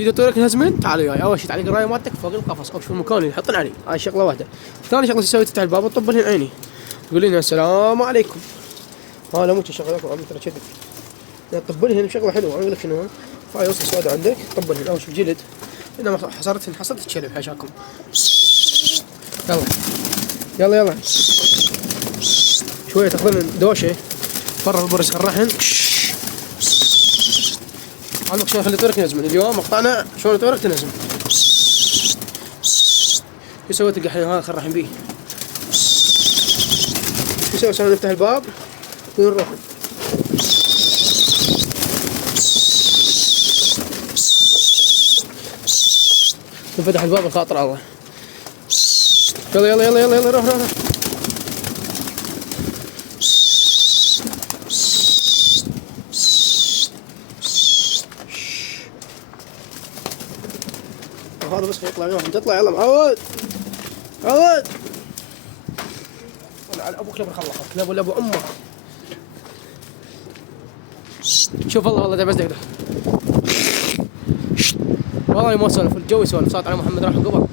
تريد طيورك نهزمن؟ تعال وياي. اول شيء تعلق الرايه مالتك فوق القفص او شوف المكان اللي يحطن عليه، هاي شغله واحده. ثاني شغله تسوي تفتح الباب وتطب لهن عيني تقول لنا السلام عليكم. لا مو شغلكم عمي ترى كذب. تطب لهن بشغله حلوه. اقول لك شنو هاي وصل سودا عندك طب لهن اول شيء جلد اذا ما حصرتهن حصلت تشلب حاشاكم. يلا يلا شويه تاخذن دوشه برا البرز خرحن. علمك شلون خلي طيرك ينزمن. اليوم مقطعنا شلون طيرك تنزم. يسوي تلقى الحين هذا خرحن بيه. يسوي عشان نفتح الباب ونروح. نفتح الباب الخاطر الله. يلا يلا يلا يلا يلا روح روح. هذا بس يطلع يوم تطلع. يلا معود معود على ابوك كلاب خلصت كلاب ولا ابو امك. شوف والله ده بس ده والله ما سولف الجو يسولف. صارت على محمد راح قبل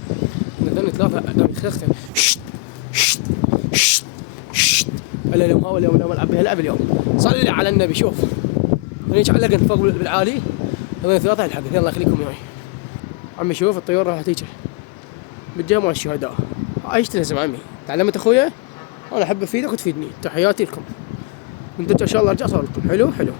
نزلني ثلاثه قام يخختن. اليوم هو اليوم العب بها لعب اليوم. صلي على النبي. شوف هنيك علقن فوق بالعالي هذول ثلاثه الحق. يلا خليكم وياي عمي. شوف الطيور راح تيجي بالجهه مال الشهداء. عايش تنزم عمي. تعلمت اخويا انا احب افيدك وتفيدني. تحياتي لكم. انتم ان شاء الله ارجع صار لكم حلو حلو.